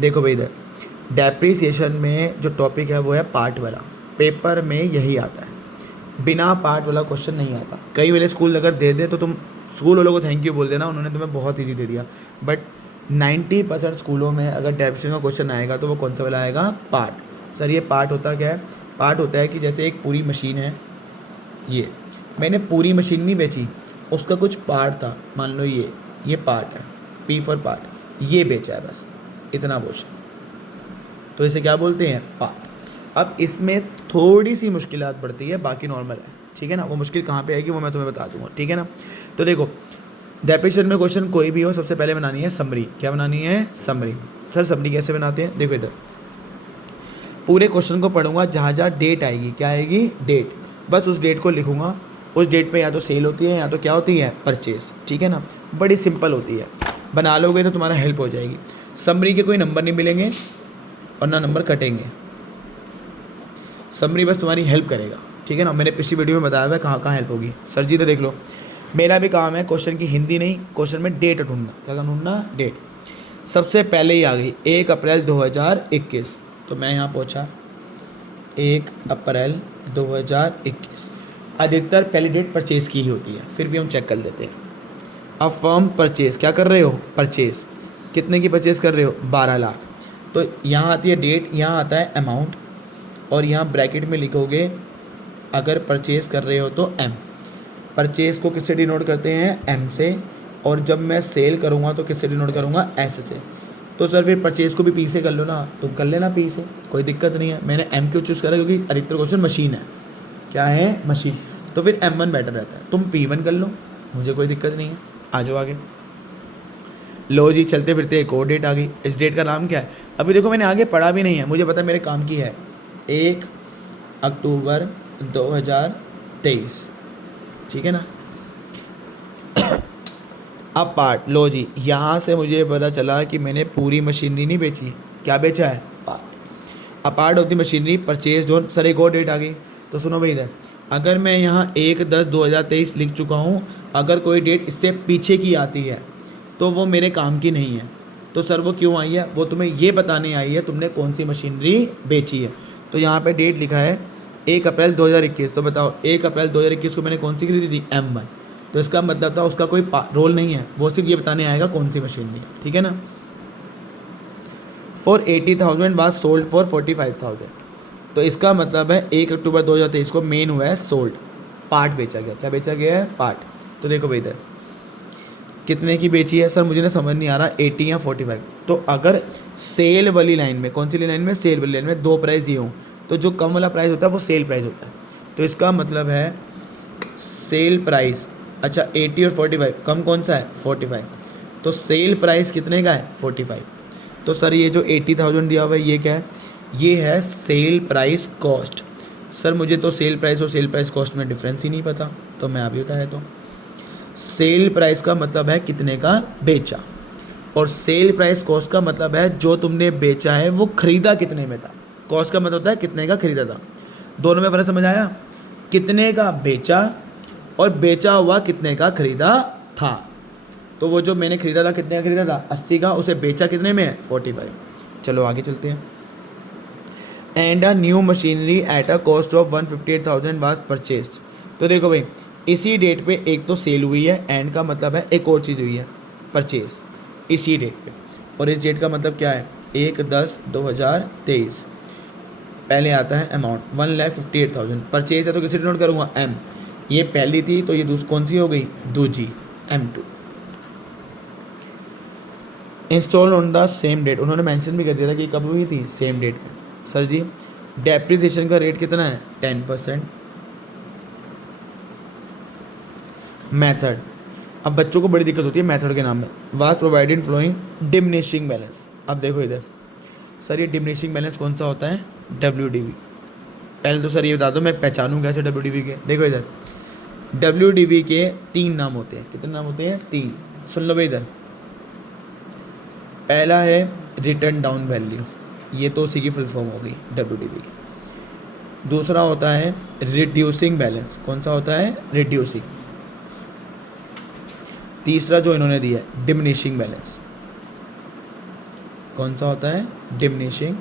देखो भाई इधर डेप्रिसिएशन में जो टॉपिक है वो है पार्ट वाला, पेपर में यही आता है, बिना पार्ट वाला क्वेश्चन नहीं आता। कई वाले स्कूल अगर दे दे तो तुम स्कूल वालों को थैंक यू बोल देना, उन्होंने तुम्हें बहुत ईजी दे दिया। बट 90% स्कूलों में अगर डेप्रिसिएशन का क्वेश्चन आएगा तो वो कौन सा वाला आएगा? पार्ट। सर ये पार्ट होता क्या है? पार्ट होता है कि जैसे एक पूरी मशीन है, ये मैंने पूरी मशीन नहीं बेची, उसका कुछ पार्ट था, मान लो ये पार्ट है, पी फॉर पार्ट, ये बेचा है बस, इतना पोर्शन, तो इसे क्या बोलते हैं? पार्ट। अब इसमें थोड़ी सी मुश्किलात बढ़ती है, बाकी नॉर्मल है, ठीक है ना। वो मुश्किल कहाँ पे आएगी वो मैं तुम्हें बता दूंगा, ठीक है ना। तो देखो डेप्रिसिएशन में क्वेश्चन कोई भी हो, सबसे पहले बनानी है समरी। क्या बनानी है? समरी। सर समरी कैसे बनाते हैं? देखो इधर पूरे क्वेश्चन को पढ़ूंगा, जहाँ जहाँ डेट आएगी, क्या आएगी? डेट, बस उस डेट को लिखूंगा। उस डेट पे या तो सेल होती है या तो क्या होती है? परचेज, ठीक है ना। बड़ी सिंपल होती है, बना लोगे तो तुम्हारा हेल्प हो जाएगी। समरी के कोई नंबर नहीं मिलेंगे और ना नंबर कटेंगे, समरी बस तुम्हारी हेल्प करेगा, ठीक है ना। मैंने पिछली वीडियो में बताया हुआ है कहाँ कहाँ हेल्प होगी। सर जी तो देख लो, मेरा भी काम है क्वेश्चन की हिंदी नहीं, क्वेश्चन में डेट ढूंढना। क्या ढूंढना? डेट। सबसे पहले ही आ गई 1 अप्रैल 2021, तो मैं यहाँ पहुँचा 1 अप्रैल 2021। अधिकतर पहली डेट परचेज़ की ही होती है, फिर भी हम चेक कर लेते हैं। अब फर्म परचेज़ क्या कर रहे हो? परचेज़। कितने की परचेज़ कर रहे हो? 12 लाख। तो यहाँ आती है डेट, यहाँ आता है अमाउंट, और यहाँ ब्रैकेट में लिखोगे अगर परचेज़ कर रहे हो तो एम। परचेज़ को किससे डिनोट करते हैं? एम से। और जब मैं सेल करूँगा तो किससे डिनोट करूँगा? एस से। तो सर फिर परचेज़ को भी पी से कर लो ना, तुम कर लेना पी से, कोई दिक्कत नहीं है। मैंने एम क्यों चूज़ करा? क्योंकि अधिकतर क्वेश्चन मशीन है। क्या है? मशीन। तो फिर M1 बेटर रहता है, तुम P1 कर लो, मुझे कोई दिक्कत नहीं है। आ जाओ आगे। लो जी, चलते फिरते एक और डेट आ गई। इस डेट का नाम क्या है? अभी देखो मैंने आगे पढ़ा भी नहीं है, मुझे पता है मेरे काम की है। 1 अक्टूबर 2023, ठीक है ना। अब पार्ट, लो जी, यहाँ से मुझे पता चला कि मैंने पूरी मशीनरी नहीं बेची। क्या बेचा है? पार्ट। अब पार्ट होती मशीनरी, परचेज जोन। सर एक और डेट आ गई, तो सुनो भाई इधर, अगर मैं यहाँ 1/10/2023 लिख चुका हूँ, अगर कोई डेट इससे पीछे की आती है तो वो मेरे काम की नहीं है। तो सर वो क्यों आई है? वो तुम्हें ये बताने आई है तुमने कौन सी मशीनरी बेची है। तो यहाँ पे डेट लिखा है 1 अप्रैल 2021, तो बताओ 1 अप्रैल 2021 को मैंने कौन सी खरीदी थी? M1। तो इसका मतलब था उसका कोई रोल नहीं है, वो सिर्फ ये बताने आएगा कौन सी मशीनरी है, ठीक है ना। फॉर 80,000 वाज सोल्ड फॉर 45,000, तो इसका मतलब है 1 अक्टूबर 2023 को मेन हुआ है सोल्ड, पार्ट बेचा गया। क्या बेचा गया है? पार्ट। तो देखो भाई इधर कितने की बेची है? सर मुझे ना समझ नहीं आ रहा 80 या 45। तो अगर सेल वाली लाइन में, कौन सी लाइन में? सेल वाली लाइन में दो प्राइस दिए हों, तो जो कम वाला प्राइस होता है वो सेल प्राइस होता है। तो इसका मतलब है सेल प्राइस, अच्छा 80 और 45, कम कौन सा है? 45। तो सेल प्राइस कितने का है? 45। तो सर ये जो 80,000 दिया हुआ है ये क्या है? ये है सेल प्राइस कॉस्ट। सर मुझे तो सेल प्राइस और सेल प्राइस कॉस्ट में डिफरेंस ही नहीं पता, तो मैं अभी बताया। तो सेल प्राइस का मतलब है कितने का बेचा, और सेल प्राइस कॉस्ट का मतलब है जो तुमने बेचा है वो खरीदा कितने में था। कॉस्ट का मतलब होता है कितने का खरीदा था। दोनों में फर्क समझ आया? कितने का बेचा और बेचा हुआ कितने का खरीदा था। तो वो जो मैंने खरीदा था कितने का खरीदा था? 80 का, उसे बेचा कितने में है? 45। चलो आगे चलते हैं। And a new machinery at a cost of 158,000 was purchased. तो देखो भाई इसी डेट पे एक तो सेल हुई है, एंड का मतलब है एक और चीज़ हुई है, परचेज, इसी डेट पे। और इस डेट का मतलब क्या है? 1/10/2023। पहले आता है अमाउंट 1,58,000, परचेज है तो किसी नोट करूँगा? M। ये पहली थी तो ये कौन सी हो गई? दूसरी, M2। Install on the same date, उन्होंने मेंशन भी कर दिया था कि कब हुई थी? सेम डेट पे। सर जी डेप्रिसिएशन का रेट कितना है? 10%। मेथड, अब बच्चों को बड़ी दिक्कत होती है मेथड के नाम में। Was provided following diminishing balance. अब देखो इधर, सर ये डिमिनिशिंग बैलेंस कौन सा होता है? WDV। पहले तो सर ये बता दो मैं पहचानूँ कैसे WDV के। देखो इधर WDV के 3 नाम होते हैं। कितने नाम होते हैं? 3। सुन लो भाई इधर, पहला है रिटर्न डाउन वैल्यू, ये तो उसी की फुल फॉर्म हो गई WDV की। दूसरा होता है रिड्यूसिंग बैलेंस, कौन सा होता है? रिड्यूसिंग। तीसरा जो इन्होंने दिया है डिमिनिशिंग बैलेंस। कौन सा होता है? डिमिनिशिंग।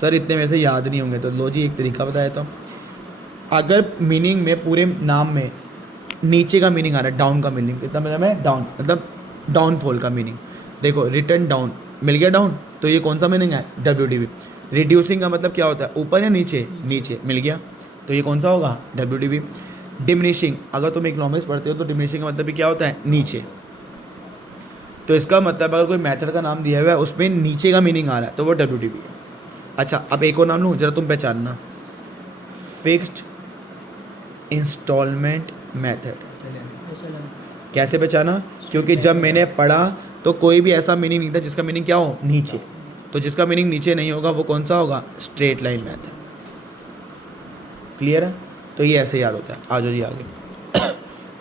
सर इतने मेरे से याद नहीं होंगे, तो लो जी एक तरीका बताया। तो अगर मीनिंग में पूरे नाम में नीचे का मीनिंग आ रहा है, डाउन का मीनिंग कितना मतलब है? डाउन मतलब डाउनफॉल का मीनिंग। देखो रिटर्न डाउन मिल गया डाउन, तो ये कौन सा मीनिंग है? WDV। रिड्यूसिंग का मतलब क्या होता है? ऊपर या नीचे? नीचे मिल गया, तो ये कौन सा होगा? WDV। डिमिनिशिंग, अगर तुम इकोनॉमिक्स पढ़ते हो तो डिमिनिशिंग का मतलब भी क्या होता है? नीचे। तो इसका मतलब अगर कोई मेथड का नाम दिया हुआ है उसमें नीचे का मीनिंग आ रहा है तो वो WDV है। अच्छा अब एक और नाम लूँ, जरा तुम पहचानना, फिक्स्ड इंस्टॉलमेंट मेथड। कैसे पहचाना? क्योंकि जब मैंने पढ़ा तो कोई भी ऐसा मीनिंग नहीं था जिसका मीनिंग क्या हो? नीचे। तो जिसका मीनिंग नीचे नहीं होगा वो कौन सा होगा? Straight line method. क्लियर है? तो ये ऐसे याद होता है। आ जाओ जी आगे।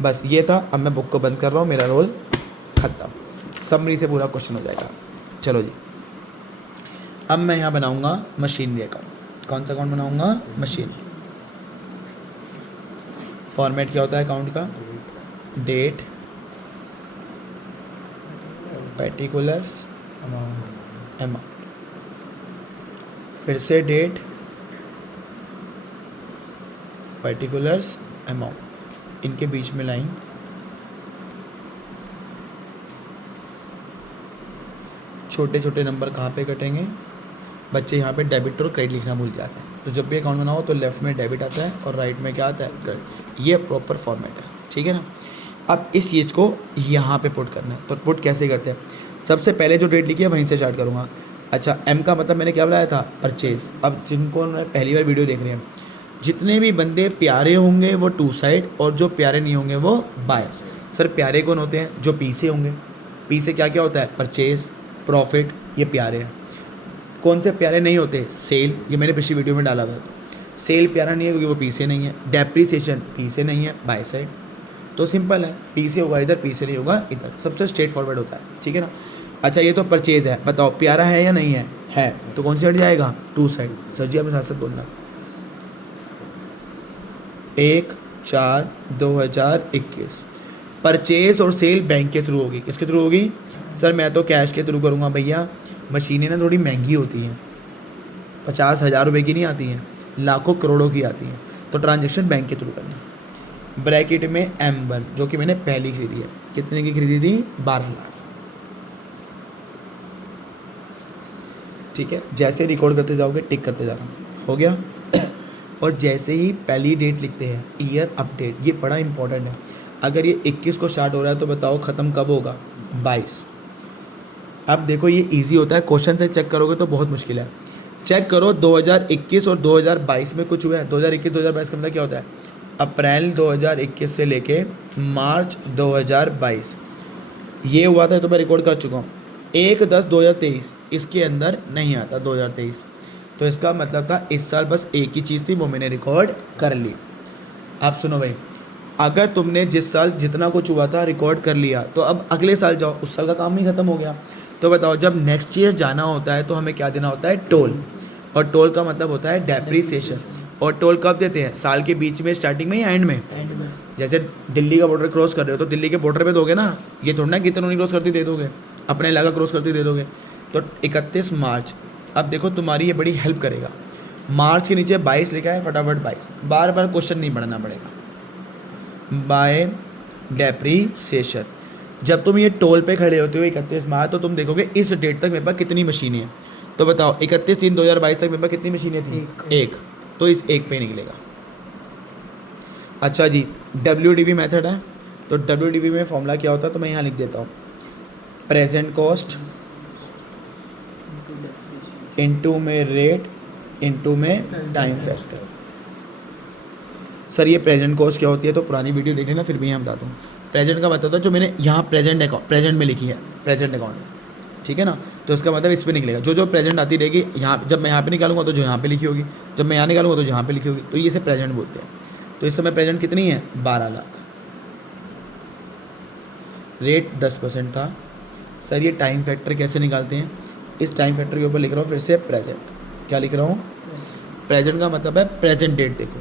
बस ये था, अब मैं बुक को बंद कर रहा हूँ, मेरा रोल ख़त्म। समरी से पूरा क्वेश्चन हो जाएगा। चलो जी, अब मैं यहाँ बनाऊँगा मशीनरी अकाउंट। कौन सा अकाउंट बनाऊँगा? मशीन। फॉर्मेट क्या होता है अकाउंट का? Date, particulars, amount. फिर से डेट, पर्टिकुलर्स, अमाउंट, इनके बीच में लाइन, छोटे छोटे नंबर कहाँ पे कटेंगे? बच्चे यहाँ पे डेबिट और क्रेडिट लिखना भूल जाते हैं। तो जब भी अकाउंट बनाओ तो लेफ्ट में डेबिट आता है और राइट में क्या आता है? क्रेडिट। ये प्रॉपर फॉर्मेट है, ठीक है ना। अब इस चीज़ को यहाँ पे पुट करना है, तो पुट कैसे करते हैं? सबसे पहले जो डेट लिखी है वहीं से स्टार्ट करूँगा। अच्छा M का मतलब मैंने क्या बताया था? परचेज। अब जिनको पहली बार वीडियो देख रहे हैं, जितने भी बंदे प्यारे होंगे वो 2 साइड, और जो प्यारे नहीं होंगे वो बाय। सर प्यारे कौन होते हैं? जो पी से होंगे। पी से क्या क्या होता है? परचेज, प्रॉफिट, ये प्यारे हैं। कौन से प्यारे नहीं होते? सेल, ये मैंने पिछली वीडियो में डाला हुआ था। सेल प्यारा नहीं है क्योंकि वो पी से नहीं है। डेप्रीसिएशन पी से नहीं है, बाय साइड। तो सिंपल है, पी से होगा इधर, पी से नहीं होगा इधर, सबसे स्ट्रेट फॉरवर्ड होता है, ठीक है ना। अच्छा ये तो परचेज है, बताओ प्यारा है या नहीं है? है, तो कौन सी साइड जाएगा? 2 साइड। सर जी अपने साथ साथ बोलना। 1/4/2021 परचेज और सेल बैंक के थ्रू होगी। किसके थ्रू होगी? सर मैं तो कैश के थ्रू करूँगा भैया। मशीनें ना थोड़ी महंगी होती हैं, 50,000 रुपये की नहीं आती हैं, लाखों करोड़ों की आती हैं। तो ट्रांजेक्शन बैंक के थ्रू करना। ब्रैकेट में M1 जो कि मैंने पहली खरीदी है। कितने की खरीदी थी? 12 लाख। ठीक है, जैसे रिकॉर्ड करते जाओगे टिक करते जाना। हो गया। और जैसे ही पहली डेट लिखते हैं, ईयर अपडेट, ये बड़ा इंपॉर्टेंट है। अगर ये 21 को स्टार्ट हो रहा है तो बताओ ख़त्म कब होगा? 22। अब देखो ये इजी होता है, क्वेश्चन से चेक करोगे तो बहुत मुश्किल है। चेक करो 2021 और 2022 में कुछ हुआ है? 2021-2022 का मतलब क्या होता है? अप्रैल 2021 से लेके मार्च 2022 ये हुआ था, तो मैं रिकॉर्ड कर चुका हूँ। 1/10/2023 इसके अंदर नहीं आता 2023, तो इसका मतलब था इस साल बस एक ही चीज़ थी, वो मैंने रिकॉर्ड कर ली। आप सुनो भाई, अगर तुमने जिस साल जितना कुछ हुआ था रिकॉर्ड कर लिया, तो अब अगले साल जाओ, उस साल का काम ही ख़त्म हो गया। तो बताओ जब नेक्स्ट ईयर जाना होता है तो हमें क्या देना होता है? टोल। और टोल का मतलब होता है डेप्रीसिएशन। और टोल कब देते हैं? साल के बीच में, स्टार्टिंग में या एंड में? जैसे दिल्ली का बॉर्डर क्रॉस कर रहे हो तो दिल्ली के बॉर्डर पे दोगे ना, ये थोड़ा ना कि इतना नहीं क्रॉस करती दे दोगे, अपने इलाका क्रॉस करती दे दोगे। तो 31 मार्च। अब देखो तुम्हारी ये बड़ी हेल्प करेगा। मार्च के नीचे 22 लिखा है, फटाफट 22, बार बार क्वेश्चन नहीं पढ़ना पड़ेगा। By depreciation. जब तुम ये टोल पे खड़े होते हो 31 मार्च, तो तुम देखोगे इस डेट तक मेरे पास कितनी मशीनें हैं। तो बताओ 31/3/2022 तक मेरे पास कितनी मशीनें थी? एक। तो इस एक पे निकलेगा। अच्छा जी, WDV मेथड है, तो WDV में फॉर्मूला क्या होता है? तो मैं यहाँ लिख देता हूँ, प्रेजेंट कॉस्ट इनटू में रेट इनटू में टाइम फैक्टर। सर ये प्रेजेंट कॉस्ट क्या होती है? तो पुरानी वीडियो देख लेना, फिर भी यहाँ बता दूँ। प्रेजेंट का मतलब जो मैंने यहाँ प्रेजेंट में लिखी है, प्रेजेंट अकाउंट में, ठीक है ना। तो इसका मतलब इस पर निकलेगा, जो प्रेजेंट आती रहेगी यहाँ। जब मैं यहाँ पे निकालूंगा तो जो यहाँ पे लिखी होगी, जब मैं यहाँ निकालूंगा तो यहाँ पे लिखी होगी, तो ये से प्रेजेंट बोलते हैं। तो इस समय प्रेजेंट कितनी है? 12 लाख। रेट 10% था। सर ये टाइम फैक्टर कैसे निकालते हैं? इस टाइम फैक्टर के ऊपर लिख रहा हूँ फिर से प्रेजेंट। क्या लिख रहा हूँ? प्रेजेंट का मतलब है प्रेजेंट डेट। देखो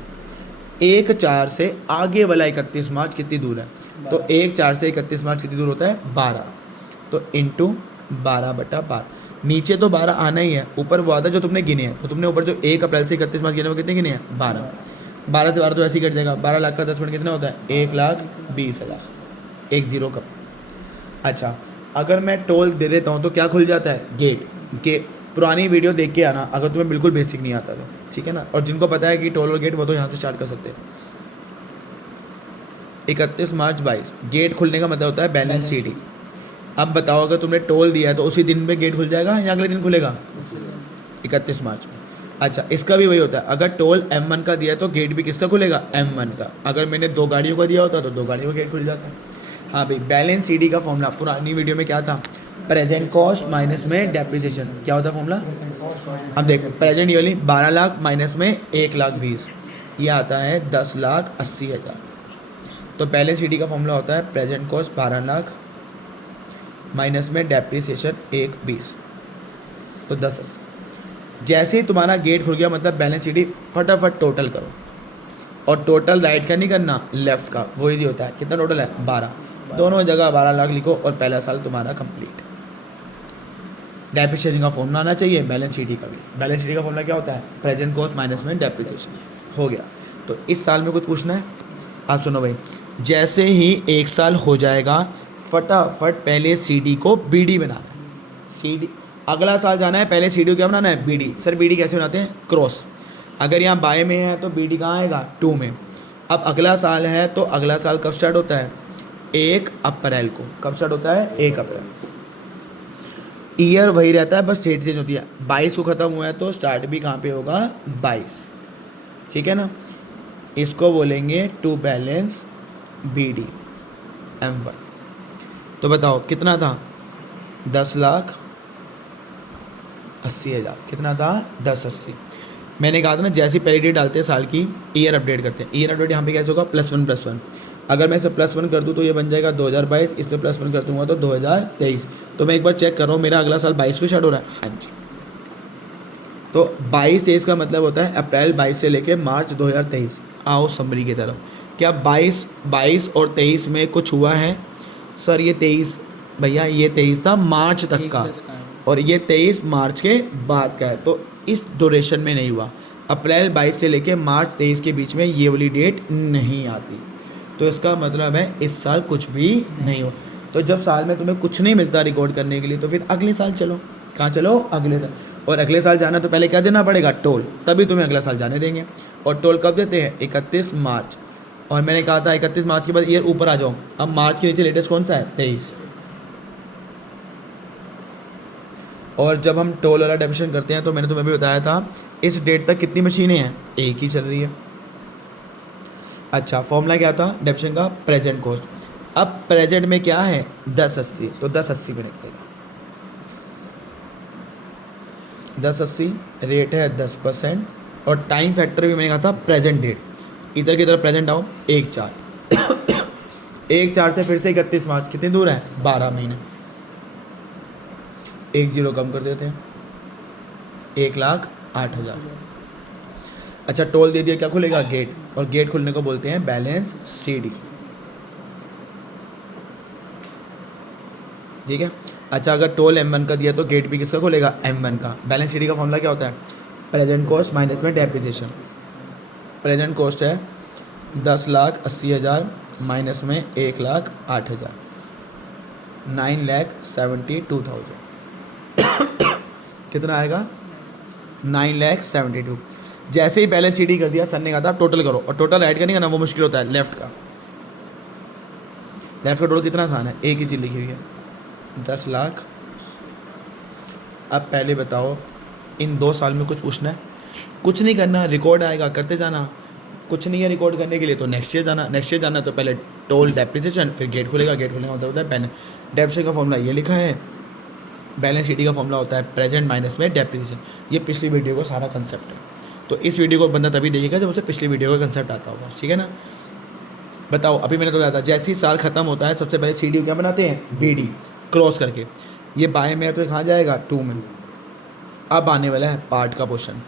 1/4 से आगे वाला 31 मार्च कितनी दूर है? तो 1/4 से 31 मार्च कितनी दूर होता है? 12। तो इंटू 12/12। नीचे तो 12 आना ही है, ऊपर वो आता है जो तुमने गिने हैं। तो तुमने ऊपर जो 1 अप्रैल से 31 मार्च गिने वो कितने गिने हैं? 12। 12 से 12 तो ऐसे ही कट जाएगा। 12 लाख का 10% कितना होता है? 1,20,000। 10 कम। अच्छा, अगर मैं टोल दे देता हूँ तो क्या खुल जाता है? गेट। पुरानी वीडियो देख के आना अगर तुम्हें बिल्कुल बेसिक नहीं आता तो, ठीक है ना। और जिनको पता है कि टोल और गेट, वो तो यहाँ से स्टार्ट कर सकते हैं। 31 मार्च 22, गेट खुलने का मतलब होता है बैलेंस सीडी। अब बताओ, अगर तुमने टोल दिया है तो उसी दिन में गेट खुल जाएगा या अगले दिन खुलेगा? 31 मार्च में। अच्छा, इसका भी वही होता है, अगर टोल M1 का दिया है तो गेट भी किसका खुलेगा? M1 का। अगर मैंने 2 गाड़ियों का दिया होता तो 2 गाड़ियों का गेट खुल जाता है। हाँ भाई, बैलेंस सीडी का फॉर्मूला पुरानी वीडियो में क्या था? प्रेजेंट कॉस्ट माइनस में डेप्रिसिएशन। क्या होता है फॉर्मूला? अब देखो, प्रेजेंट वाली 12 लाख माइनस में 1,20,000, ये आता है 10,80,000। तो बैलेंस सीडी का फॉर्मूला होता है प्रेजेंट कॉस्ट 12 लाख माइनस में डेप्रिसिएशन 1,20,000, तो 10,80,000। जैसे ही तुम्हारा गेट खुल गया मतलब बैलेंस सीडी फटाफट टोटल करो, और टोटल राइट का नहीं करना, लेफ्ट का। वो इजी होता है। कितना टोटल है? 12। दोनों जगह 12 लाख लिखो और पहला साल तुम्हारा कंप्लीट। डेप्रिसिएशन का फॉर्मूला आना चाहिए, बैलेंस शीट का भी। बैलेंस शीट का फॉर्मूला क्या होता है? प्रेजेंट कॉस्ट माइनस में डेप्रिसिएशन। हो गया। तो इस साल में कुछ पूछना है? आप सुनो भाई, जैसे ही 1 साल हो जाएगा फटाफट पहले CD को BD बनाना है। CD अगला साल जाना है, पहले CD को क्या बनाना है? BD। सर BD कैसे बनाते हैं? क्रॉस। अगर यहाँ बाय में है तो BD कहाँ आएगा? 2 में। अब अगला साल है तो अगला साल कब स्टार्ट होता है? 1 अप्रैल को। कब स्टार्ट होता है? 1 अप्रैल। ईयर वही रहता है, बस डेट चेंज होती है। 22 को ख़त्म हुआ है तो स्टार्ट भी कहाँ पे होगा? 22। ठीक है ना। इसको बोलेंगे टू बैलेंस BD M1। तो बताओ कितना था? 10,80,000। कितना था? 10,80। मैंने कहा था ना, जैसी पहली डेट डालते हैं साल की, ईयर अपडेट करते हैं। ईयर अपडेट यहाँ पे कैसे होगा? +1+1। अगर मैं इसे +1 कर दूँ तो ये बन जाएगा 2022। इसमें +1 कर दूँगा तो 2023। तो मैं एक बार चेक कर रहा हूँ, मेरा अगला साल 22 को स्टार्ट हो रहा है। हाँ जी। तो 22-23 का मतलब होता है अप्रैल 22 से लेके मार्च 2023। आओ समरी की तरफ। क्या 22 और 23 में कुछ हुआ है? सर ये 23, भैया ये 23 था मार्च तक का, और ये 23 मार्च के बाद का है। तो इस ड्यूरेशन में नहीं हुआ। अप्रैल 22 से लेके मार्च 23 के बीच में ये वाली डेट नहीं आती। तो इसका मतलब है इस साल कुछ भी नहीं हो। तो जब साल में तुम्हें कुछ नहीं मिलता रिकॉर्ड करने के लिए, तो फिर अगले साल चलो। कहाँ चलो? अगले साल। और अगले साल जाना तो पहले क्या देना पड़ेगा? टोल। तभी तुम्हें अगला साल जाने देंगे। और टोल कब देते हैं? 31 मार्च। और मैंने कहा था 31 मार्च के बाद ईयर ऊपर आ जाओ। अब मार्च के नीचे लेटेस्ट कौन सा है? 23। और जब हम टोल वाला डेबिशन करते हैं तो मैंने तुम्हें भी बताया था इस डेट तक कितनी मशीनें हैं? एक ही चल रही है। अच्छा, फॉर्मूला क्या था डेबिशन का? Present cost. अब प्रेजेंट में क्या है? 10,80। तो 10,80 पे निकलेगा। 10,80 रेट है 10%। और टाइम फैक्टर भी मैंने कहा था प्रेजेंट डेट। इधर की तरफ प्रेजेंट आओ। 1/4 1/4 से फिर से 31 मार्च कितनी दूर है? 12 महीने। 1 0 कम कर देते हैं। 1,08,000। अच्छा, टोल दे दिया, क्या खुलेगा? गेट। और गेट खुलने को बोलते हैं बैलेंस CD। ठीक है। अच्छा, अगर टोल M1 का दिया तो गेट भी किसका खुलेगा? M1 का। बैलेंस CD का फॉर्मूला क्या होता है? प्रेजेंट कॉस्ट माइनस में डेप्रिसिएशन। प्रेजेंट कॉस्ट है 10,80,000 माइनस में 1,08,000, 9,72,000। कितना आएगा? 9,72,000। जैसे ही बैलेंस CD कर दिया, सर ने कहा था टोटल करो, और टोटल ऐड करने का ना वो मुश्किल होता है। लेफ्ट का टोटल कितना आसान है? एक ही चीज़ लिखी हुई है, 10 लाख। अब पहले बताओ, इन 2 साल में कुछ पूछना है? कुछ नहीं करना, रिकॉर्ड आएगा करते जाना। कुछ नहीं है रिकॉर्ड करने के लिए तो नेक्स्ट ईयर जाना। तो पहले टोल डेप्रिसिएशन, फिर गेट खुलेगा। गेट खुलेगा मतलब होता है बैलेंस। डेप्रिसिएशन का फॉर्मूला ये लिखा है। बैलेंस शीट का फॉर्मूला होता है प्रेजेंट माइनस में डेप्रिसिएशन। ये पिछली वीडियो का सारा कंसेप्ट है। तो इस वीडियो को बंदा तभी देखेगा जब उसे पिछली वीडियो का कंसेप्ट आता होगा। ठीक है ना। बताओ, अभी मैंने तो बताया था जैसे ही साल खत्म होता है सबसे पहले CD क्या बनाते हैं? BD क्रॉस करके। ये बाय में है तो कहाँ जाएगा? 2 में। अब आने वाला है पार्ट का portion.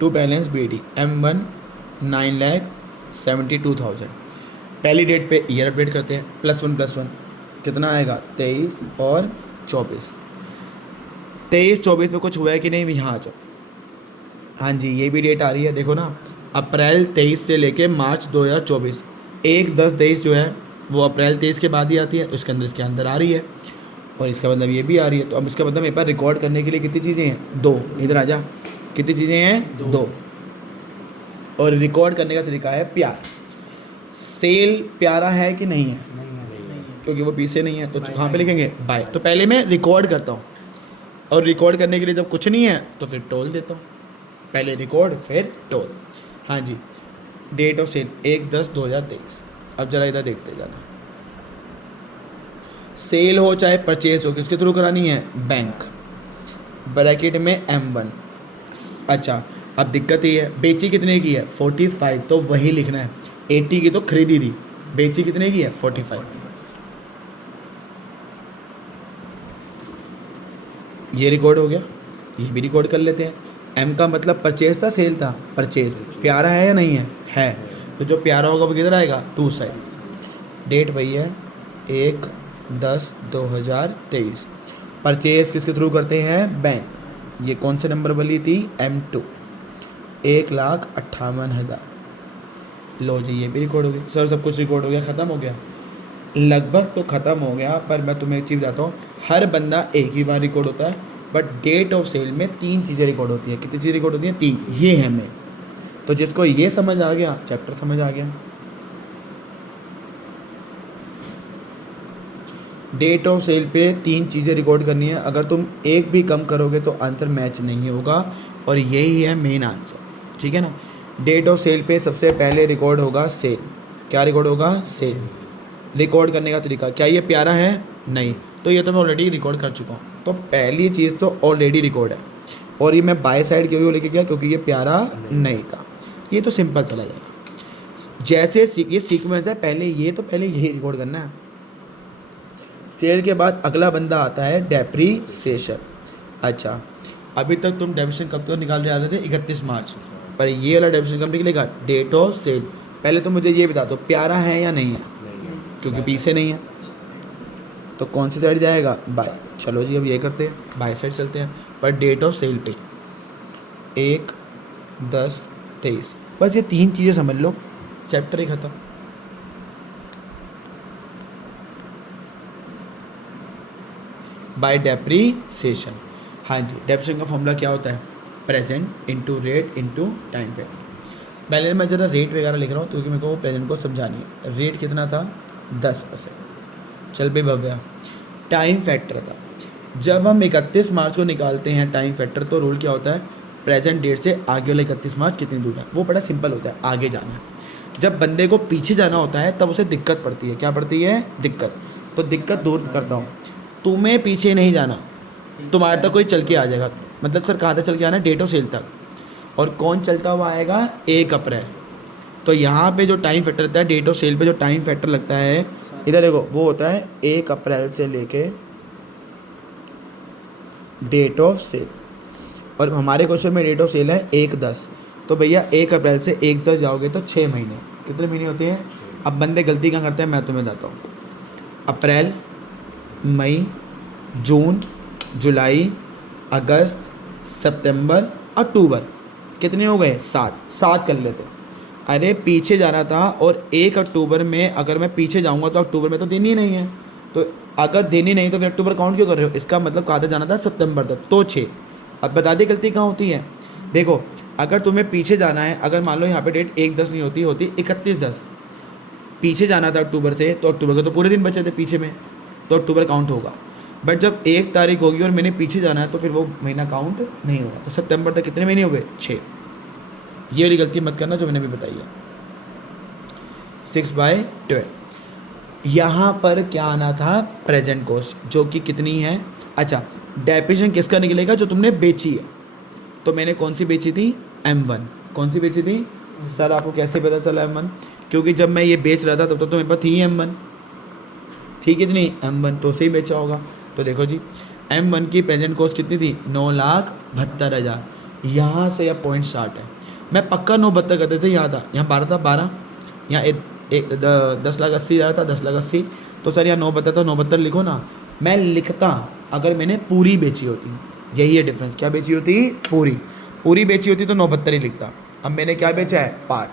To balance BD M1 9,72,000। पहली डेट पे ईयर अपडेट करते हैं, +1+1 कितना आएगा 23 और 24। 23-24 में कुछ हुआ है कि नहीं, यहाँ आ जाओ। हाँ जी, ये भी डेट आ रही है, देखो ना, अप्रैल 23 से लेके मार्च 2024। 1-10-23 जो है वो अप्रैल 23 के बाद ही आती है, तो इसके अंदर इसके अंदर आ रही है, और इसका मतलब ये भी आ रही है। तो अब इसका मतलब मेरे पास रिकॉर्ड करने के लिए कितनी चीज़ें हैं, 2। इधर आ जा, कितनी चीज़ें हैं, 2। और रिकॉर्ड करने का तरीका है प्यार। सेल प्यारा है कि नहीं है, क्योंकि वो पीछे नहीं है, तो कहाँ पे लिखेंगे, बाय। तो पहले मैं रिकॉर्ड करता हूँ, और रिकॉर्ड करने के लिए जब कुछ नहीं है तो फिर टोल देता हूँ। पहले रिकॉर्ड फिर टोल। हाँ जी, डेट ऑफ सेल 1-10-2023। अब ज़रा इधर देखते जाना। सेल हो चाहे परचेज हो, किसके थ्रू करानी है, बैंक, ब्रैकेट में M1। अच्छा, अब दिक्कत ये है, बेची कितने की है 45, तो वही लिखना है। 80 की तो खरीदी थी, बेची कितने की है 45। ये रिकॉर्ड हो गया, ये भी रिकॉर्ड कर लेते हैं। M का मतलब परचेज था, सेल था, परचेज। प्यारा है या नहीं है, तो जो प्यारा होगा वो किधर आएगा, 2 साइड। डेट वही है 1-10-2023। परचेज किसके थ्रू करते हैं, बैंक। ये कौन से नंबर वाली थी, M2, 1,58,000। लो जी, ये भी रिकॉर्ड हो गया। सर सब कुछ रिकॉर्ड हो गया, ख़त्म हो गया, लगभग तो ख़त्म हो गया। पर मैं तुम्हें एक चीज़ बताता हूँ, हर बंदा एक ही बार रिकॉर्ड होता है, बट डेट ऑफ सेल में 3 चीज़ें रिकॉर्ड होती हैं। कितनी चीज़ें रिकॉर्ड होती हैं, 3। ये है मेन। तो जिसको ये समझ आ गया, चैप्टर समझ आ गया। डेट ऑफ सेल पे 3 चीज़ें रिकॉर्ड करनी है। अगर तुम एक भी कम करोगे तो आंसर मैच नहीं होगा, और यही है मेन आंसर, ठीक है ना। डेट ऑफ सेल पे सबसे पहले रिकॉर्ड होगा सेल। क्या रिकॉर्ड होगा, सेल। रिकॉर्ड करने का तरीका, क्या ये प्यारा है, नहीं, तो ये तो मैं ऑलरेडी रिकॉर्ड कर चुका हूँ। तो पहली चीज़ तो ऑलरेडी रिकॉर्ड है, और ये मैं बाय साइड क्यों लेके गया, क्योंकि ये प्यारा नहीं था। ये तो सिंपल चला जाएगा। जैसे ये सीक्वेंस है, पहले यही रिकॉर्ड करना है। सेल के बाद अगला बंदा आता है डेप्रीसिएशन। अच्छा, अभी तक तुम डेप्रीसिएशन कब तक निकाल रहे आ रहे थे, 31 मार्च, पर ये वाला डेप्रीसिएशन कब निकलेगा, डेट ऑफ सेल। पहले तो मुझे ये बता दो, प्यारा है या नहीं है, क्योंकि पीछे नहीं है, तो कौन सी साइड जाएगा, बाय। चलो जी, अब ये करते हैं, बाय साइड चलते हैं। पर डेट ऑफ सेल पे 1-10-23, बस ये 3 चीज़ें समझ लो, चैप्टर ही ख़त्म। By depreciation. हाँ जी, डेप्रीसिएशन का फॉर्मूला क्या होता है, present into rate into time factor. पहले मैं ज़रा रेट वगैरह लिख रहा हूँ, क्योंकि मेरे को वो प्रेजेंट को समझानी है। रेट कितना था, 10%। चल भाई भव्या, टाइम फैक्टर था। जब हम 31 मार्च को निकालते हैं टाइम फैक्टर, तो रूल क्या होता है, प्रेजेंट डेट से आगे वाला 31 मार्च कितनी दूर है, वो बड़ा सिंपल होता है, आगे जाना है। जब बंदे को पीछे जाना होता है तब उसे दिक्कत पड़ती है, क्या पड़ती है, दिक्कत। तो दिक्कत दूर करता हूँ, तुम्हें पीछे नहीं जाना, तुम्हारे तक कोई चल के आ जाएगा। मतलब सर कहाँ तक चल के आना है, डेट ऑफ सेल तक। और कौन चलता हुआ आएगा, 1 अप्रैल। तो यहाँ पे जो टाइम फैक्टर लगता है, डेट ऑफ सेल पे जो टाइम फैक्टर लगता है, इधर देखो, वो होता है 1 अप्रैल से लेके डेट ऑफ सेल। और हमारे क्वेश्चन में डेट ऑफ सेल है 1-10, तो भैया 1 अप्रैल से 1-10 जाओगे तो 6 महीने। कितने महीने होते हैं। अब बंदे गलती कहाँ करते हैं, मैं तुम्हें बताता हूँ। अप्रैल, मई, जून, जुलाई, अगस्त, सितंबर, अक्टूबर, कितने हो गए, 7 कर लेते। अरे पीछे जाना था, और 1 अक्टूबर में अगर मैं पीछे जाऊंगा तो अक्टूबर में तो दिन ही नहीं है, तो अगर दिन ही नहीं तो फिर अक्टूबर काउंट क्यों कर रहे हो। इसका मतलब कहाँ तक जाना था, सितंबर तक, तो 6। अब बता दी गलती कहाँ होती है। देखो, अगर तुम्हें पीछे जाना है, अगर मान लो यहाँ पे डेट 1-10 नहीं होती, होती 31-10, पीछे जाना था अक्टूबर से, तो अक्टूबर के तो पूरे दिन बचे थे पीछे में, तो अक्टूबर काउंट होगा। बट जब 1 तारीख होगी और मैंने पीछे जाना है, तो फिर वो महीना काउंट नहीं होगा। तो सितंबर तक कितने महीने हो गए, 6। ये वाली गलती मत करना जो मैंने भी बताई है। 6/12। यहाँ पर क्या आना था, प्रेजेंट कॉस्ट, जो कि कितनी है। अच्छा, डेप्रिसिएशन किसका निकलेगा, जो तुमने बेची है। तो मैंने कौन सी बेची थी, M1। कौन सी बेची थी सर, आपको कैसे पता चला M1, क्योंकि जब मैं ये बेच रहा था तब तो मेरे पास थी M1, थी कितनी, M1, तो सही बेचा होगा। तो देखो जी, M1 की प्रेजेंट कॉस्ट कितनी थी, 9,72,000। यहाँ से यह 0.60 है, मैं पक्का 9,72 करते थे, यहाँ था, यहाँ 12 था, 12, यहाँ 10,80,000 था, 10,80,000। तो सर यहाँ 972 था, 972 लिखो ना। मैं लिखता अगर मैंने पूरी बेची होती, यही है डिफरेंस। क्या बेची होती? पूरी। पूरी बेची होती तो 972 ही लिखता। अब मैंने क्या बेचा है? पार्ट।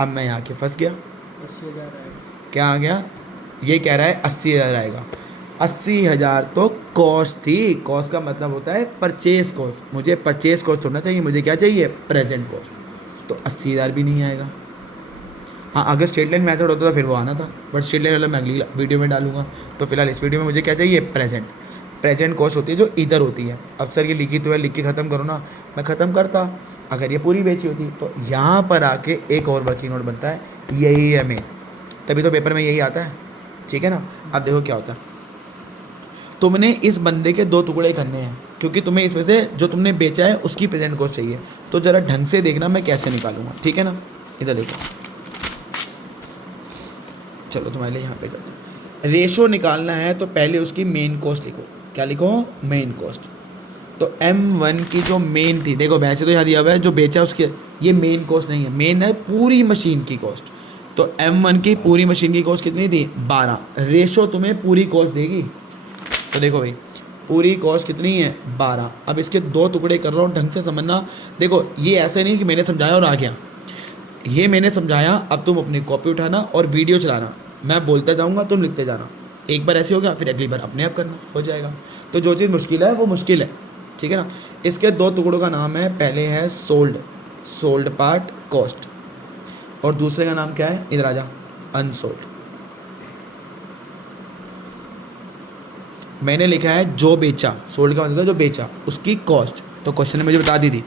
अब मैं यहाँ के फंस गया। 80,000 आएगा। क्या आ गया? ये कह रहा है 80,000 आएगा। 80,000 तो कॉस्ट थी। कॉस्ट का मतलब होता है परचेज कॉस्ट। मुझे परचेज कॉस्ट होना चाहिए, मुझे क्या चाहिए? Present cost. तो 80,000 भी नहीं आएगा। हाँ, अगर स्ट्रेट लाइन मेथड होता तो फिर वो आना था, बट स्ट्रेट लाइन वाला मैं अगली वीडियो में डालूंगा। तो फिलहाल इस वीडियो में मुझे क्या चाहिए? प्रेजेंट। प्रेजेंट कॉस्ट होती है जो इधर होती है। अब सर ये लिखी तो है, लिख के ख़त्म करो ना। मैं ख़त्म करता अगर ये पूरी बेची होती। तो यहाँ पर आके एक और वर्किंग नोट बनता है, यही है मेन। तभी तो पेपर में यही आता है, ठीक है ना। अब देखो क्या होता है। तुमने इस बंदे के 2 टुकड़े करने हैं, क्योंकि तुम्हें इसमें से जो तुमने बेचा है उसकी प्रेजेंट कॉस्ट चाहिए। तो ज़रा ढंग से देखना मैं कैसे निकालूंगा, ठीक है ना। इधर देखो, चलो तुम्हारे लिए यहाँ पे करते हैं। रेशो निकालना है तो पहले उसकी मेन कॉस्ट लिखो। क्या लिखो? Main cost. तो M1 की जो मेन थी, देखो वैसे तो यहाँ दिया हुआ है जो बेचा उसकी, ये मेन कॉस्ट नहीं है, मेन है पूरी मशीन की कॉस्ट। तो M1 की पूरी मशीन की कॉस्ट कितनी थी? 12। रेशो तुम्हें पूरी कॉस्ट देगी। तो देखो भाई, पूरी कॉस्ट कितनी है? 12। अब इसके 2 टुकड़े कर रहा हूँ, ढंग से समझना। देखो ये ऐसे नहीं कि मैंने समझाया और आ गया, ये मैंने समझाया। अब तुम अपनी कॉपी उठाना और वीडियो चलाना, मैं बोलता जाऊँगा, तुम लिखते जाना। एक बार ऐसे हो गया, फिर अगली बार अपने आप करना, हो जाएगा। तो जो चीज़ मुश्किल है वो मुश्किल है, ठीक है ना। इसके 2 टुकड़ों का नाम है, पहले है सोल्ड, सोल्ड पार्ट कॉस्ट, और दूसरे का नाम क्या है? इधर आ जा, अनसोल्ड। मैंने लिखा है जो बेचा, सोल्ड का मतलब जो बेचा उसकी कॉस्ट। तो क्वेश्चन ने मुझे बता दी थी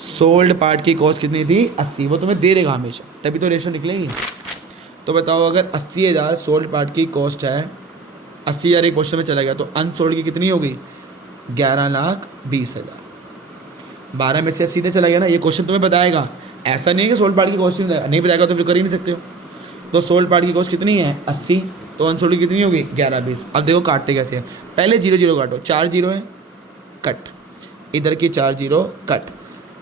सोल्ड पार्ट की कॉस्ट कितनी थी? 80। वो तुम्हें दे देगा हमेशा, तभी तो रेशो निकलेगी। तो बताओ अगर 80,000 सोल्ड पार्ट की कॉस्ट है, 80,000 एक क्वेश्चन में चला गया, तो अनसोल्ड की कितनी होगी? 11,20,000। 12 में से सीधे चला गया ना। ये क्वेश्चन तुम्हें बताएगा, ऐसा नहीं है कि सोल्ड पार्ट की कॉस्ट नहीं बताएगा तो फिर कर ही नहीं सकते हो। तो सोल्ड पार्ट की कॉस्ट कितनी है? 80। तो अनसोल्ड की कितनी होगी? 11,20। अब देखो काटते कैसे हैं। पहले 0 0 काटो, 4 0 है, कट। इधर की 4 0 कट।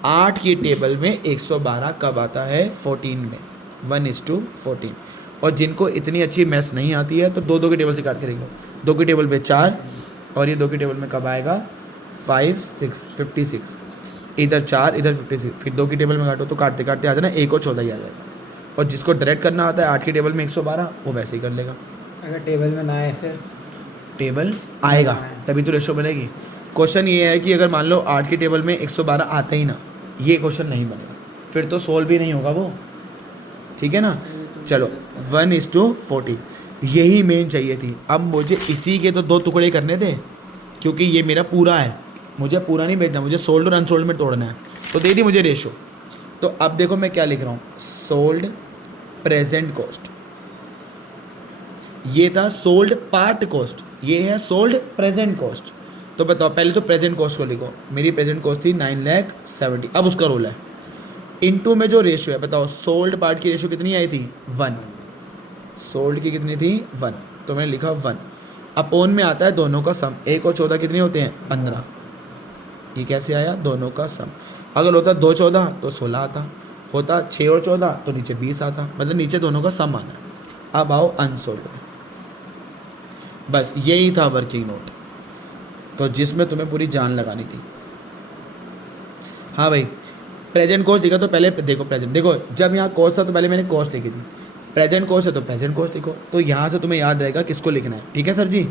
8 की टेबल में 112 कब आता है? 14 में, 1:14। और जिनको इतनी अच्छी मैथ्स नहीं आती है तो 2 की टेबल से काट के देखो। 2 की टेबल पे 4, और ये 2 की टेबल में कब आएगा? 5 6 56। इधर 4, इधर 56। फिर 2 की टेबल में काटो तो काटते काटते आ जाना 1 और 14 ही आ जाएगा। और जिसको डायरेक्ट करना आता है 8 की टेबल में 112, वो वैसे ही कर लेगा। अगर टेबल में ना आए फिर? टेबल आएगा तभी तो रेशो बनेगी। क्वेश्चन ये है कि अगर मान लो 8 की टेबल में 112 आता ही ना, ये क्वेश्चन नहीं बनेगा, फिर तो सोल्व भी नहीं होगा वो, ठीक है ना। चलो 1:14, यही मेन चाहिए थी। अब मुझे इसी के तो 2 टुकड़े करने थे, क्योंकि ये मेरा पूरा है, मुझे पूरा नहीं बेचना, मुझे सोल्ड और अनसोल्ड में तोड़ना है। तो दे दी मुझे रेशो। तो अब देखो मैं क्या लिख रहा हूँ, सोल्ड प्रेजेंट कॉस्ट। ये था सोल्ड पार्ट कॉस्ट, ये है सोल्ड प्रेजेंट कॉस्ट। तो बताओ पहले तो प्रेजेंट कॉस्ट को लिखो। मेरी प्रेजेंट कॉस्ट थी 9,70,000। अब उसका रोल है इनटू में जो रेशो है, बताओ सोल्ड पार्ट की रेशो कितनी आई थी? 1। सोल्ड की कितनी थी? 1। तो मैंने लिखा 1। अपोन में आता है दोनों का सम। 1 और 14 कितने होते हैं? 15। ये कैसे आया? दोनों का सम। अगर होता 2 14 तो 16 आता, होता 6 और 14 तो नीचे 20 आता, मतलब नीचे दोनों का सम आना है। अब आओ अनसोल्ड में, बस यही था वर्किंग नोट, तो जिसमें तुम्हें पूरी जान लगानी थी। हाँ भाई, प्रेजेंट कॉस्ट लिखा तो पहले देखो प्रेजेंट, देखो जब यहाँ कॉस्ट था तो पहले मैंने कॉस्ट लिखी थी। प्रेजेंट कॉस्ट है तो प्रेजेंट कॉस्ट लिखो। तो यहाँ से तुम्हें याद रहेगा किसको लिखना है, ठीक है सर जी।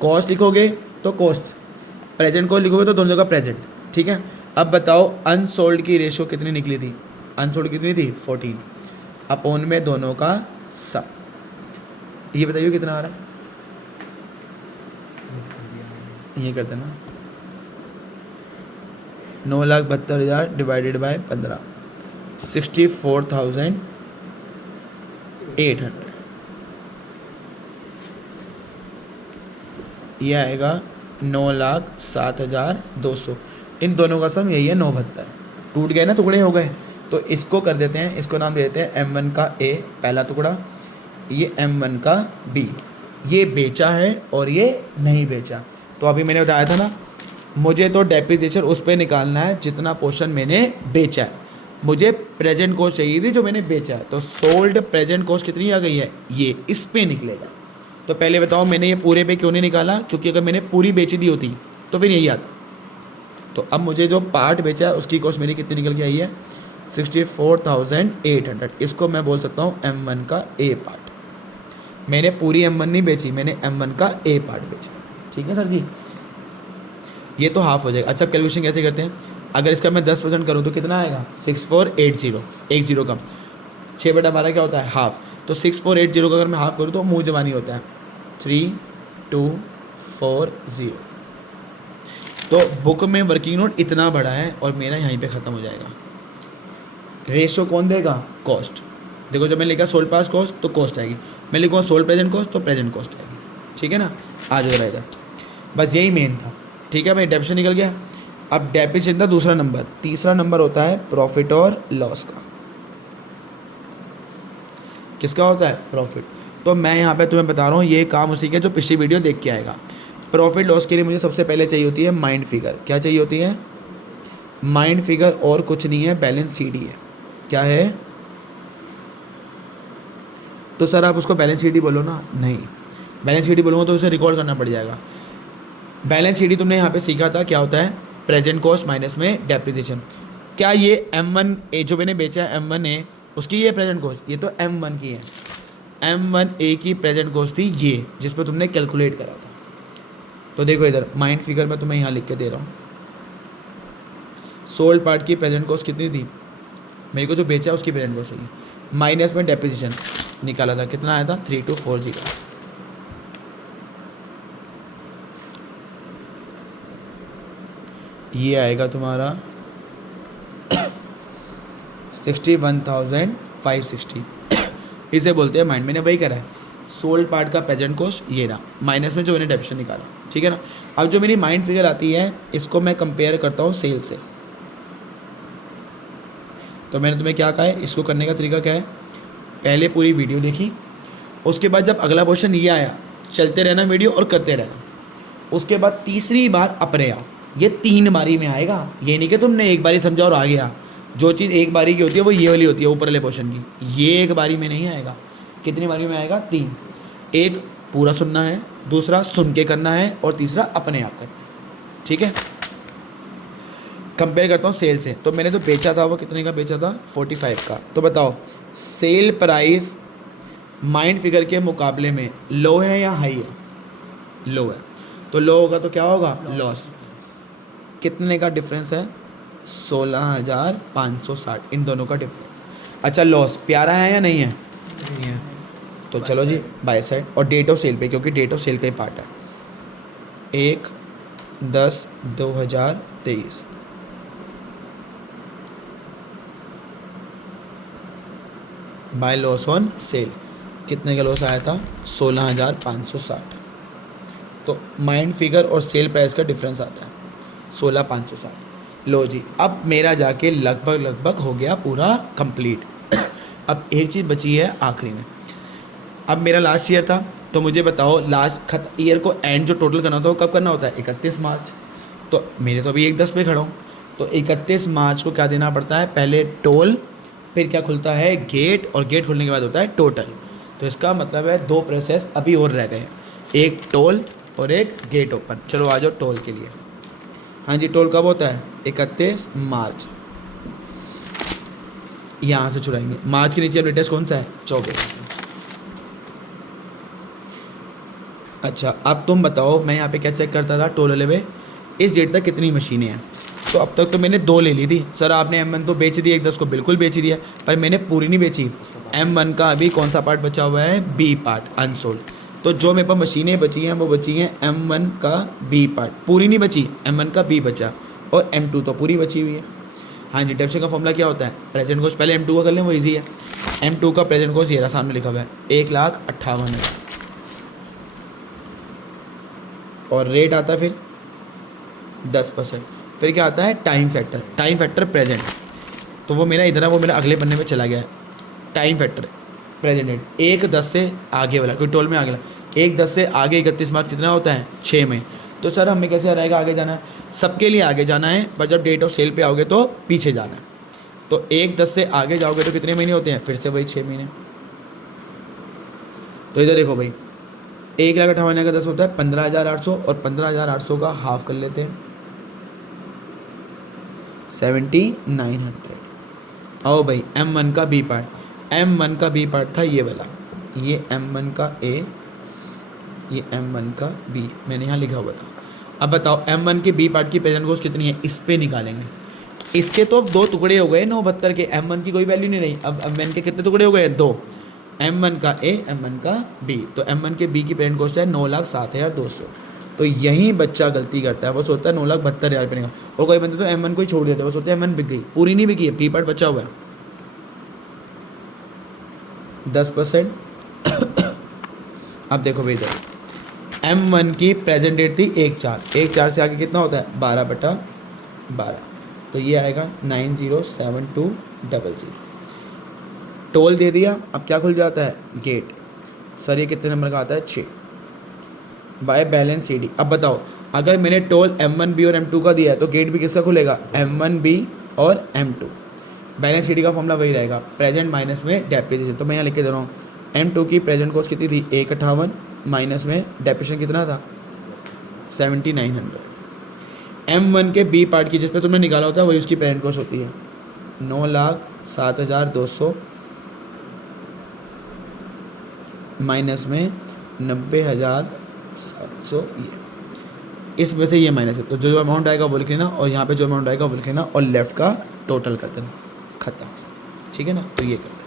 कॉस्ट लिखोगे तो कॉस्ट, प्रेजेंट कॉस्ट लिखोगे तो दोनों जगह प्रेजेंट, ठीक है। अब बताओ अनसोल्ड की रेशो कितनी निकली थी? अनसोल्ड कितनी थी? 14। अपोन में दोनों का सब। ये बताइए कितना आ रहा है? ये करते ना, 9,72,000 डिवाइडेड बाय 15, 64,800। ये आएगा 9,07,200। इन दोनों का सम यही है 972। टूट गए ना, टुकड़े हो गए। तो इसको कर देते हैं, इसको नाम दे देते हैं M1 का A पहला टुकड़ा, ये M1 का B। ये बेचा है और ये नहीं बेचा। तो अभी मैंने बताया था ना, मुझे तो डेप्रिसिएशन उस पर निकालना है जितना पोर्शन मैंने बेचा है। मुझे प्रेजेंट कॉस्ट चाहिए थी जो मैंने बेचा है, तो सोल्ड प्रेजेंट कॉस्ट कितनी आ गई है, ये इस पे निकलेगा। तो पहले बताओ मैंने ये पूरे पे क्यों नहीं निकाला, क्योंकि अगर मैंने पूरी बेची दी होती तो फिर यही आता। तो अब मुझे जो पार्ट बेचा है उसकी कॉस्ट मेरी कितनी निकल के आई है, 64,800। इसको मैं बोल सकता हूँ M1 का ए पार्ट। मैंने पूरी M1 नहीं बेची, मैंने M1 का ए पार्ट बेचा। ठीक है सर जी, ये तो हाफ हो जाएगा। अच्छा कैलकुलेशन कैसे करते हैं, अगर इसका मैं 10% करूँ तो कितना आएगा, 6480, एक जीरो कम, 6/12 क्या होता है, हाफ। तो 6480 का अगर मैं हाफ करूँ तो मुँह जबानी होता है 3240। तो बुक में वर्किंग नोट इतना बड़ा है और मेरा यहीं पे ख़त्म हो जाएगा। रेशो कौन देगा, कॉस्ट। देखो जब मैं लिखा सोल्ड पास कॉस्ट तो कॉस्ट आएगी, मैं लिखूँगा सोल्ड प्रेजेंट कॉस्ट तो प्रेजेंट कॉस्ट आएगी। ठीक है ना, आ जाएगा रहेगा, बस यही मेन था। ठीक है भाई, डेप्रिसिएशन निकल गया। अब डेप्रिसिएशन था दूसरा नंबर, तीसरा नंबर होता है प्रॉफिट और लॉस का। किसका होता है, प्रॉफिट। तो मैं यहाँ पे तुम्हें बता रहा हूँ ये काम उसी के जो पिछली वीडियो देख के आएगा। प्रॉफिट लॉस के लिए मुझे सबसे पहले चाहिए होती है माइंड फिगर। क्या चाहिए होती है, माइंड फिगर, और कुछ नहीं है, बैलेंस शीट ही है। क्या है, तो सर आप उसको बैलेंस शीट ही बोलो ना, नहीं बैलेंस शीट ही बोलूँगा तो उसे रिकॉर्ड करना पड़ जाएगा। बैलेंस शीट ही तुमने यहाँ पे सीखा था, क्या होता है, प्रेजेंट कॉस्ट माइनस में डेप्रिसिएशन। क्या ये M1 ए जो मैंने बेचा है M1 ए, उसकी ये प्रेजेंट कॉस्ट, ये तो M1 की है। M1 ए की प्रेजेंट कॉस्ट थी ये, जिस पर तुमने कैलकुलेट करा था। तो देखो इधर माइंड फिगर में तुम्हें यहाँ लिख के दे रहा हूँ, सोल्ड पार्ट की प्रेजेंट कॉस्ट कितनी थी, मेरे को जो बेचा है उसकी प्रेजेंट कॉस्ट होगी, माइनस में डेप्रिसिएशन निकाला था, कितना आया था 3240। ये आएगा तुम्हारा 61,560। इसे बोलते हैं माइंड, मैंने वही करा है, सोल्ड पार्ट का प्रेजेंट कॉस्ट ये रहा, माइनस में जो मैंने डेप्रिसिएशन निकाला। ठीक है ना, अब जो मेरी माइंड फिगर आती है इसको मैं कंपेयर करता हूँ सेल से। तो मैंने तुम्हें क्या कहा है, इसको करने का तरीका क्या है, पहले पूरी वीडियो देखी, उसके बाद जब अगला क्वेश्चन ये आया चलते रहना वीडियो और करते रहना, उसके बाद तीसरी बार अपने आओ। ये 3 बारी में आएगा, ये नहीं कि तुमने एक बारी समझा और आ गया। जो चीज़ एक बारी की होती है वो ये वाली होती है ऊपर वाले क्वेश्चन की, ये एक बारी में नहीं आएगा। कितनी बारी में आएगा, 3। एक पूरा सुनना है, दूसरा सुन के करना है, और तीसरा अपने आप करना है। ठीक है, कंपेयर करता हूँ सेल से। तो मैंने तो बेचा था वो कितने का बेचा था, 45 का। तो बताओ सेल प्राइस माइंड फिगर के मुकाबले में लो है या हाई है, लो है। तो लो होगा तो क्या होगा, लॉस। कितने का डिफरेंस है, 16,560, इन दोनों का डिफरेंस। अच्छा लॉस प्यारा है या नहीं है, नहीं है। तो चलो जी बाय साइड, और डेट ऑफ सेल पे, क्योंकि डेट ऑफ सेल का ही पार्ट है, 1/10/2023। बाय लॉस ऑन सेल कितने का लॉस आया था, 16,560। तो माइंड फिगर और सेल प्राइस का डिफरेंस आता है 16,560। लो जी, अब मेरा जाके लगभग हो गया पूरा कंप्लीट। अब एक चीज़ बची है आखिरी में। अब मेरा लास्ट ईयर था, तो मुझे बताओ लास्ट ईयर को एंड जो टोटल करना था वो कब करना होता है, 31 मार्च। तो मेरे तो अभी 1/10 पे खड़ा हूँ, तो 31 मार्च को क्या देना पड़ता है, पहले टोल, फिर क्या खुलता है गेट, और गेट खुलने के बाद होता है टोटल। तो इसका मतलब है 2 प्रोसेस अभी और रह गए हैं, एक टोल और एक गेट ओपन। चलो आ जाओ टोल के लिए। हाँ जी, टोल कब होता है, 31 मार्च। यहाँ से छुड़ाएंगे, मार्च के नीचे अब लेटेस्ट कौन सा है, 24। अच्छा अब तुम बताओ, मैं यहाँ पे क्या चेक करता था टोल वाले पे, इस डेट तक कितनी मशीनें हैं। तो अब तक तो मैंने 2 ले ली थी। सर आपने M1 तो बेच दिया, 1/10 को बिल्कुल बेच दिया, पर मैंने पूरी नहीं बेची। M1 का अभी कौन सा पार्ट बचा हुआ है, बी पार्ट अनसोल्ड। तो जो मेरे पास मशीनें बची हैं वो बची हैं M1 का बी पार्ट, पूरी नहीं बची, M1 का बी बचा, और M2 तो पूरी बची हुई है। हाँ जी, डेप्रिसिएशन का फॉर्मूला क्या होता है, प्रेजेंट कॉस्ट, पहले M2 का कर लें वो ईजी है। M2 का प्रेजेंट कॉस्ट ये रहा सामने लिखा हुआ है, 1,58,000, और रेट आता है फिर 10%। फिर क्या आता है, time factor, time factor present. तो वो मेरा इधर है, वो मेरा अगले पन्ने में चला गया है। टाइम फैक्टर प्रेजेंट डेट 1/10 से आगे वाला, कोई टोल में आगे वाला 1/10 से आगे 31 मार्च कितना होता है, 6 में। तो सर हमें कैसे रहेगा आगे जाना है, सबके लिए आगे जाना है, पर जब डेट ऑफ सेल पे आओगे तो पीछे जाना है। तो 1/10 से आगे जाओगे तो कितने महीने होते हैं, फिर से वही 6 महीने। तो इधर देखो भाई 1,58,10 होता है 15,800 और 15,800 का हाफ कर लेते हैं 7,900। आओ भाई M1 का बी पार्ट, M1 का बी पार्ट था ये वाला, ये M1 का A, ये M1 का B मैंने यहाँ लिखा हुआ था। अब बताओ M1 के बी पार्ट की प्रेजेंट कॉस्ट कितनी है, इस पे निकालेंगे। इसके तो अब 2 टुकड़े हो गए 972 के, M1 की कोई वैल्यू नहीं रही। अब M1 के कितने टुकड़े हो गए, 2, M1 का A, M1 का B। तो M1 के B की प्रेजेंट कॉस्ट है 9,07,200। तो यही बच्चा गलती करता है, वो सोचता है 9,72,000 रुपये निकाल, और कोई बंदे तो M1 को ही छोड़ देते हैं, वो सोचते हैं M1 बिक गई, पूरी नहीं बिकी है, बी पार्ट बचा हुआ है 10%। अब देखो भाई इधर M1 की प्रेजेंट डेट थी 1/4 से आगे कितना होता है 12/12, तो ये आएगा 907200। टोल दे दिया, अब क्या खुल जाता है, गेट। सर ये कितने नंबर का आता है, 6 बाय बैलेंस CD। अब बताओ अगर मैंने टोल M1B और M2 का दिया है तो गेट भी किसका खुलेगा, M1B और M2। बैलेंस CD का फॉर्मूला वही रहेगा, प्रेजेंट माइनस में डेप्रिसिएशन। तो मैं यहाँ लिख के दे रहा हूँ M2 की प्रेजेंट कॉस्ट कितनी थी 1,58, माइनस में डेप्रिसिएशन कितना था 7,900। M1 के B पार्ट की जिस पे तुमने निकाला होता है वही उसकी प्रेजेंट कॉस्ट होती है 9,07,200 माइनस में 90,700, ये इसमें से ये माइनस है। तो जो अमाउंट आएगा वो लिख लेना, और यहाँ पे जो अमाउंट आएगा वो लिख लेना, और लेफ्ट का टोटल कर देना, खत्म। ठीक है ना, तो ये कर